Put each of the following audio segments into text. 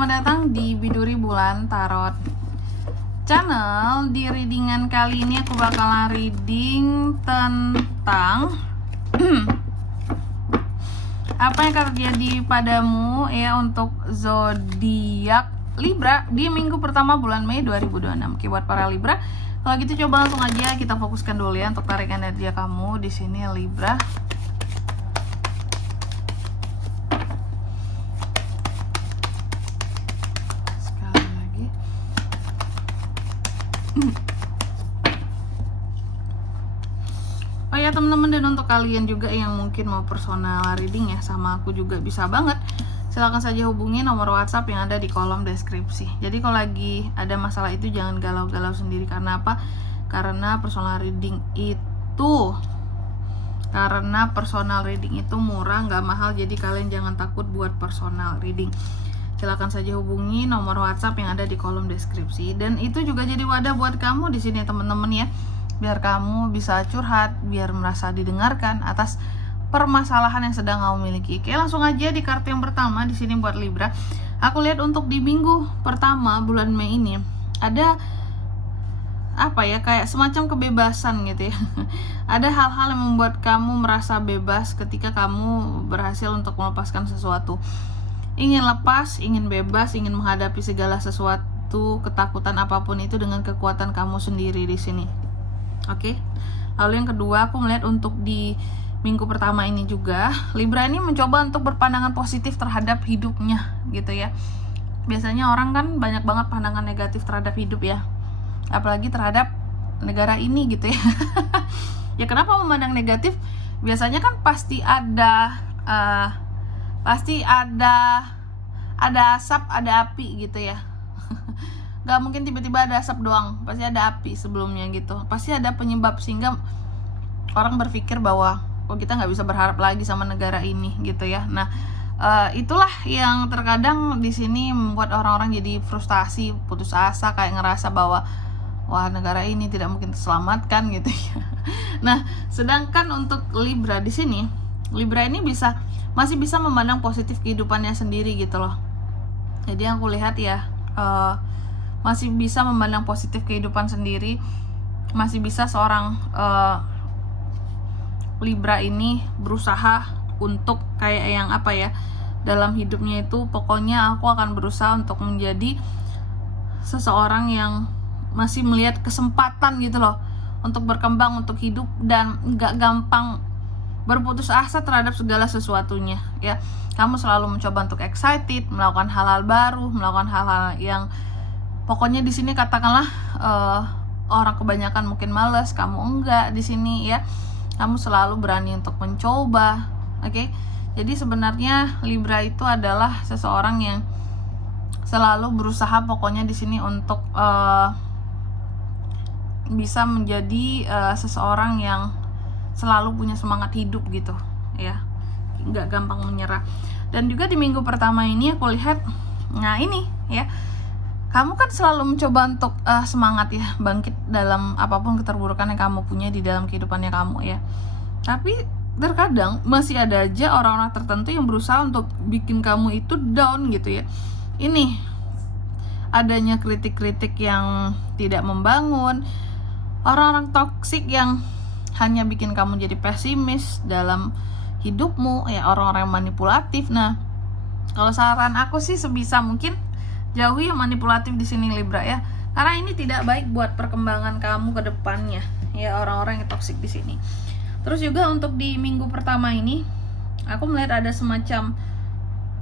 selamat datang di Biduri Bulan Tarot Channel. Di readingan kali ini aku bakalan reading tentang apa yang akan terjadi padamu ya untuk zodiak Libra di minggu pertama bulan Mei 2026. Oke, buat para Libra, kalau gitu coba langsung aja kita fokuskan dulu ya untuk tarik energi kamu di sini Libra. Oh ya teman-teman, dan untuk kalian juga yang mungkin mau personal reading ya sama aku juga bisa banget. Silahkan saja hubungi nomor WhatsApp yang ada di kolom deskripsi. Jadi kalau lagi ada masalah itu jangan galau-galau sendiri. Karena apa? Karena personal reading itu murah, nggak mahal. Jadi kalian jangan takut buat personal reading. Silakan saja hubungi nomor WhatsApp yang ada di kolom deskripsi. Dan itu juga jadi wadah buat kamu di sini teman-teman ya. Biar kamu bisa curhat, biar merasa didengarkan atas permasalahan yang sedang kamu miliki. Oke, langsung aja di kartu yang pertama di sini buat Libra. Aku lihat untuk di minggu pertama bulan Mei ini ada apa ya, kayak semacam kebebasan gitu ya. Ada hal-hal yang membuat kamu merasa bebas ketika kamu berhasil untuk melepaskan sesuatu. Ingin lepas, ingin bebas, ingin menghadapi segala sesuatu, ketakutan apapun itu dengan kekuatan kamu sendiri di sini. Oke. Lalu yang kedua, aku melihat untuk di minggu pertama ini juga Libra ini mencoba untuk berpandangan positif terhadap hidupnya gitu ya. Biasanya orang kan banyak banget pandangan negatif terhadap hidup ya. Apalagi terhadap negara ini gitu ya. Ya kenapa memandang negatif? Biasanya kan pasti ada asap, ada api gitu ya. Gak mungkin tiba-tiba ada asap doang, pasti ada api sebelumnya gitu. Pasti ada penyebab sehingga orang berpikir bahwa kita nggak bisa berharap lagi sama negara ini gitu ya. Nah itulah yang terkadang di sini membuat orang-orang jadi frustasi, putus asa, kayak ngerasa bahwa wah negara ini tidak mungkin terselamatkan gitu ya. Nah sedangkan untuk Libra di sini, Libra ini masih bisa memandang positif kehidupannya sendiri gitu loh. Jadi aku lihat ya masih bisa memandang positif kehidupan sendiri. Masih bisa seorang Libra ini berusaha untuk kayak yang apa ya, dalam hidupnya itu pokoknya aku akan berusaha untuk menjadi seseorang yang masih melihat kesempatan gitu loh untuk berkembang, untuk hidup, dan gak gampang berputus asa terhadap segala sesuatunya ya. Kamu selalu mencoba untuk excited, melakukan hal-hal baru, melakukan hal-hal yang pokoknya di sini katakanlah orang kebanyakan mungkin malas, kamu enggak di sini ya. Kamu selalu berani untuk mencoba. Oke. Jadi sebenarnya Libra itu adalah seseorang yang selalu berusaha pokoknya di sini untuk bisa menjadi seseorang yang selalu punya semangat hidup gitu ya, nggak gampang menyerah. Dan juga di minggu pertama ini aku lihat, nah ini ya, kamu kan selalu mencoba untuk semangat ya, bangkit dalam apapun keterburukan yang kamu punya di dalam kehidupannya kamu ya. Tapi terkadang masih ada aja orang-orang tertentu yang berusaha untuk bikin kamu itu down gitu ya. Ini adanya kritik-kritik yang tidak membangun, orang-orang toksik yang hanya bikin kamu jadi pesimis dalam hidupmu ya, orang-orang manipulatif. Nah, kalau saran aku sih sebisa mungkin jauhi yang manipulatif di sini Libra ya, karena ini tidak baik buat perkembangan kamu ke depannya ya, orang-orang yang toksik di sini. Terus juga untuk di minggu pertama ini aku melihat ada semacam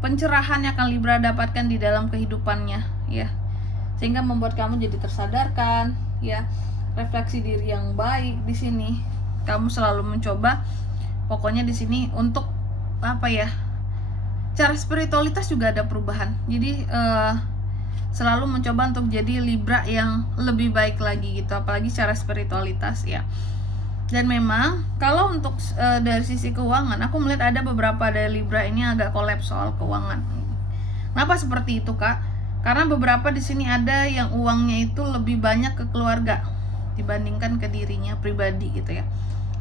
pencerahan yang akan Libra dapatkan di dalam kehidupannya ya, sehingga membuat kamu jadi tersadarkan ya, refleksi diri yang baik di sini. Kamu selalu mencoba pokoknya di sini untuk apa ya, cara spiritualitas juga ada perubahan. Jadi selalu mencoba untuk jadi Libra yang lebih baik lagi gitu, apalagi secara spiritualitas ya. Dan memang kalau untuk dari sisi keuangan, aku melihat ada beberapa dari Libra ini agak kolaps soal keuangan. Kenapa seperti itu Kak? Karena beberapa di sini ada yang uangnya itu lebih banyak ke keluarga dibandingkan ke dirinya pribadi gitu ya.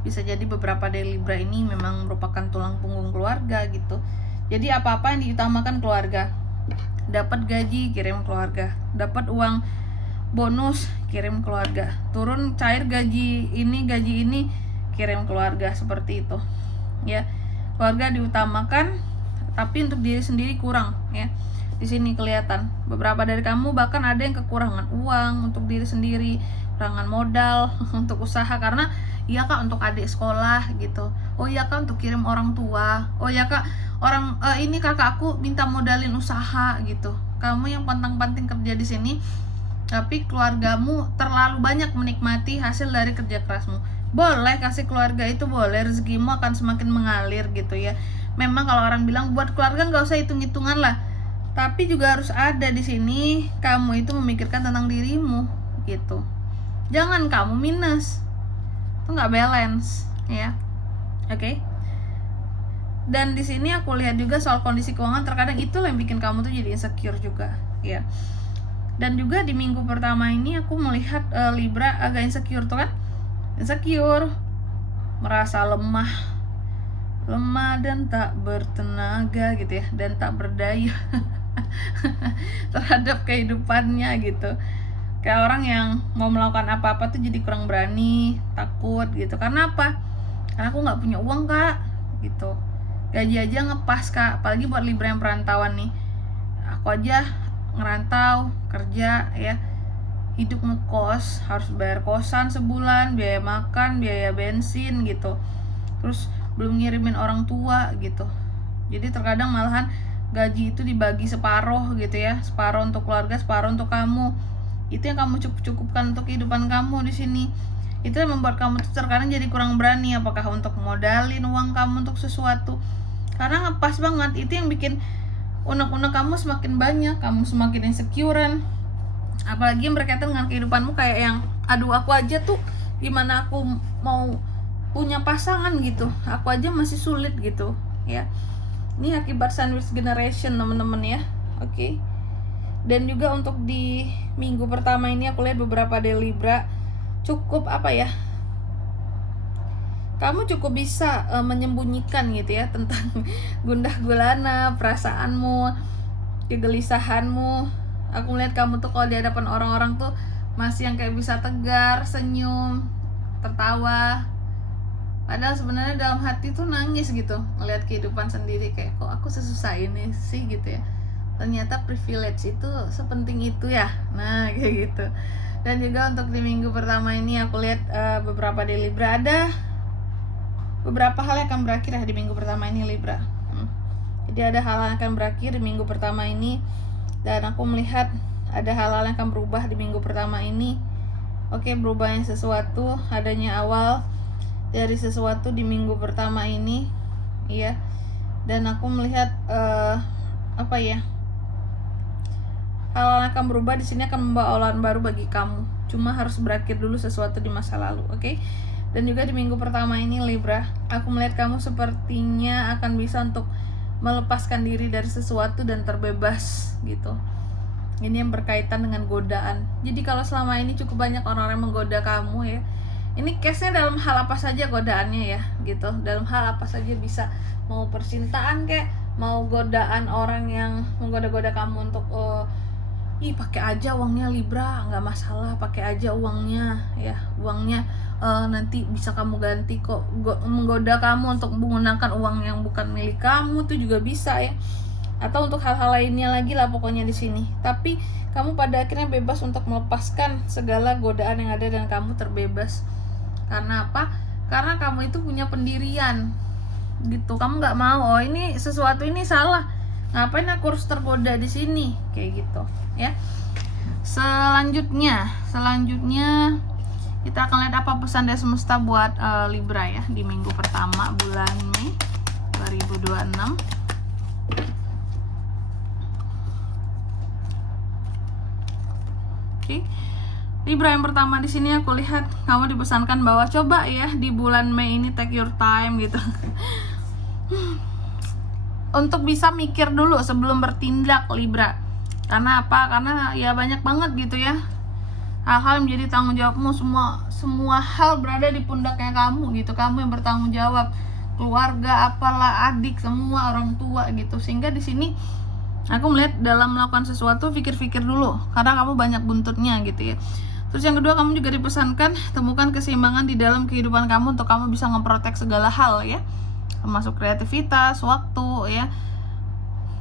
Bisa jadi beberapa dari Libra ini memang merupakan tulang punggung keluarga gitu. Jadi apa-apa yang diutamakan keluarga. Dapat gaji, kirim keluarga. Dapat uang bonus, kirim keluarga. Turun cair gaji ini, kirim keluarga. Seperti itu ya. Keluarga diutamakan, tapi untuk diri sendiri kurang ya. Di sini kelihatan beberapa dari kamu bahkan ada yang kekurangan uang untuk diri sendiri, kekurangan modal untuk usaha, karena iya kak untuk adik sekolah gitu, oh iya kak untuk kirim orang tua, oh iya kak ini kakak aku minta modalin usaha gitu. Kamu yang pantang-panting kerja di sini, tapi keluargamu terlalu banyak menikmati hasil dari kerja kerasmu. Boleh kasih keluarga itu, boleh, rezekimu akan semakin mengalir gitu ya. Memang kalau orang bilang buat keluarga nggak usah hitung-hitungan lah, tapi juga harus ada di sini kamu itu memikirkan tentang dirimu gitu. Jangan kamu minus, itu nggak balance ya. Oke. Dan di sini aku lihat juga soal kondisi keuangan, terkadang itu yang bikin kamu tuh jadi insecure juga ya. Dan juga di minggu pertama ini aku melihat Libra agak insecure tuh kan, insecure, merasa lemah dan tak bertenaga gitu ya, dan tak berdaya terhadap kehidupannya gitu. Kayak orang yang mau melakukan apa-apa tuh jadi kurang berani, takut gitu. Karena apa? Karena aku nggak punya uang kak gitu. Gaji aja ngepas kak, apalagi buat Libra yang perantauan nih. Aku aja ngerantau kerja ya, hidup ngekos, harus bayar kosan sebulan, biaya makan, biaya bensin gitu, terus belum ngirimin orang tua gitu. Jadi terkadang malahan gaji itu dibagi separuh gitu ya, separuh untuk keluarga, separuh untuk kamu. Itu yang kamu cukupkan untuk kehidupan kamu di sini. Itu yang membuat kamu tuh terkadang jadi kurang berani, apakah untuk modalin uang kamu untuk sesuatu, karena ngepas banget. Itu yang bikin unek-unek kamu semakin banyak, kamu semakin insecurean. Apalagi yang berkaitan dengan kehidupanmu, kayak yang aduh aku aja tuh gimana aku mau punya pasangan gitu, aku aja masih sulit gitu ya. Ini akibat sandwich generation teman-teman ya. Oke. Dan juga untuk di minggu pertama ini aku lihat beberapa dari Libra cukup apa ya, kamu cukup bisa menyembunyikan gitu ya tentang gundah gulana perasaanmu, kegelisahanmu. Aku melihat kamu tuh kalau di hadapan orang-orang tuh masih yang kayak bisa tegar, senyum, tertawa, padahal sebenarnya dalam hati tuh nangis gitu ngelihat kehidupan sendiri, kayak kok aku sesusah ini sih gitu ya. Ternyata privilege itu sepenting itu ya. Nah kayak gitu. Dan juga untuk di minggu pertama ini aku lihat beberapa di Libra ada beberapa hal yang akan berakhir ya di minggu pertama ini Libra. Jadi ada hal yang akan berakhir di minggu pertama ini, dan aku melihat ada hal-hal yang akan berubah di minggu pertama ini. Oke, berubahnya sesuatu, adanya awal dari sesuatu di minggu pertama ini ya. Dan aku melihat apa ya, hal-hal yang akan berubah di sini akan membawa awalan baru bagi kamu. Cuma harus berakhir dulu sesuatu di masa lalu, oke? Dan juga di minggu pertama ini Libra, aku melihat kamu sepertinya akan bisa untuk melepaskan diri dari sesuatu dan terbebas gitu. Ini yang berkaitan dengan godaan. Jadi kalau selama ini cukup banyak orang-orang yang menggoda kamu ya, ini case-nya dalam hal apa saja godaannya ya gitu. Dalam hal apa saja bisa, mau percintaan kayak, mau godaan orang yang menggoda-goda kamu untuk pakai aja uangnya Libra, nggak masalah, pakai aja uangnya ya, uangnya nanti bisa kamu ganti kok. Menggoda kamu untuk menggunakan uang yang bukan milik kamu tuh juga bisa ya, atau untuk hal-hal lainnya lagi lah pokoknya di sini. Tapi kamu pada akhirnya bebas untuk melepaskan segala godaan yang ada dan kamu terbebas. Karena apa? Karena kamu itu punya pendirian gitu. Kamu nggak mau, oh ini sesuatu ini salah, ngapain aku harus tergoda di sini, kayak gitu ya. Selanjutnya kita akan lihat apa pesan dari semesta buat Libra ya di minggu pertama bulan Mei 2026. Oke. Libra yang pertama di sini aku lihat kamu dipesankan bahwa coba ya di bulan Mei ini take your time gitu. Untuk bisa mikir dulu sebelum bertindak Libra. Karena apa? Karena ya banyak banget gitu ya hal-hal yang menjadi tanggung jawabmu. Semua hal berada di pundaknya kamu gitu. Kamu yang bertanggung jawab, keluarga, apalah, adik, semua orang tua gitu. Sehingga di sini Aku melihat dalam melakukan sesuatu pikir-pikir dulu, karena kamu banyak buntutnya gitu ya. Terus yang kedua, kamu juga dipesankan temukan keseimbangan di dalam kehidupan kamu untuk kamu bisa ngeprotek segala hal ya, termasuk kreativitas, waktu ya.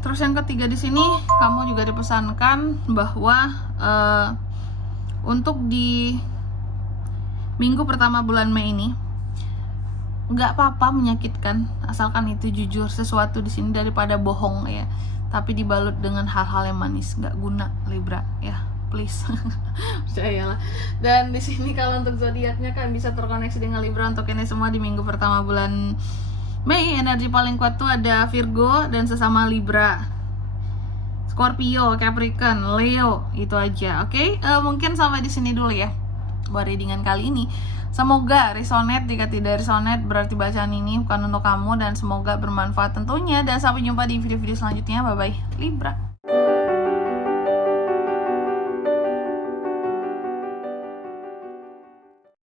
Terus yang ketiga di sini kamu juga dipesankan bahwa untuk di minggu pertama bulan Mei ini nggak apa-apa menyakitkan, asalkan itu jujur. Sesuatu di sini daripada bohong ya, tapi dibalut dengan hal-hal yang manis. Nggak guna Libra ya, please. Percayalah. Dan di sini kalau untuk zodiaknya kan bisa terkoneksi dengan Libra untuk ini semua di minggu pertama bulan Mei. Energi paling kuat tuh ada Virgo dan sesama Libra, Scorpio, Capricorn, Leo, itu aja. Oke, mungkin sampai di sini dulu ya buat readingan kali ini. Semoga resonate. Jika tidak resonate berarti bacaan ini bukan untuk kamu, dan semoga bermanfaat tentunya. Dan sampai jumpa di video-video selanjutnya. Bye bye Libra.